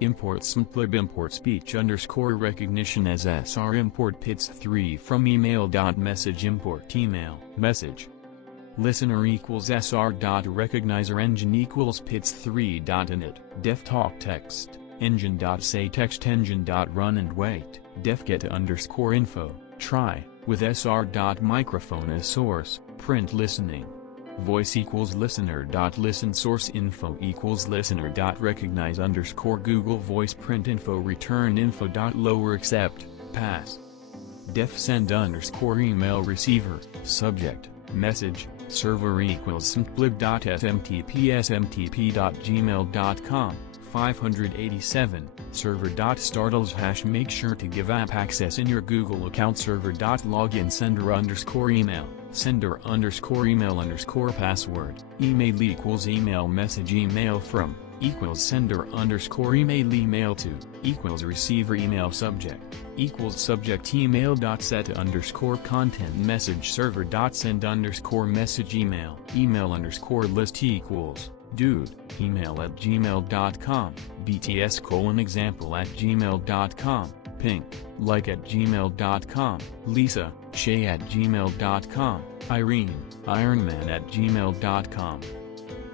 Import smtplib import speech underscore recognition as sr import pits3 from email.message import email message. Listener equals sr.Recognizer engine equals pits3.init def talk text engine.say text engine.runAndWait def get underscore info try with sr.Microphone as source print listening. Voice equals listener.listen source info equals listener.recognize underscore Google voice print info return info.lower accept pass. Def send underscore email receiver subject message server equals smtplib.SMTP smtp.gmail.com 587 server.starttls hash make sure to give app access in your Google account server.login sender underscore email sender underscore email underscore password email equals email message email from equals sender underscore email to equals receiver email subject equals subject email dot set underscore content message server dot send underscore message email underscore list equals dude email at gmail.com bts example at gmail.com pink like at gmail.com Lisa shae at gmail.com Irene ironman at gmail.com.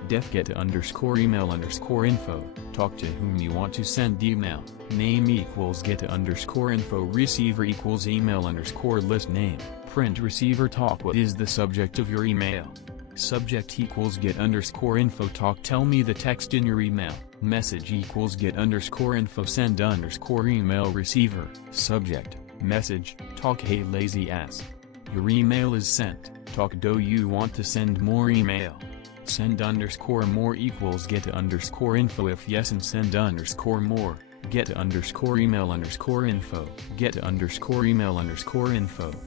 Def get underscore email underscore info talk to whom you want to send email name equals get underscore info receiver equals email underscore list name print receiver talk what is the subject of your email subject equals get underscore info talk tell me the text in your email message equals get underscore info send underscore email receiver subject message talk hey lazy ass your email is sent talk do you want to send more email send underscore more equals get underscore info if yes and send underscore more get underscore email underscore info get underscore email underscore info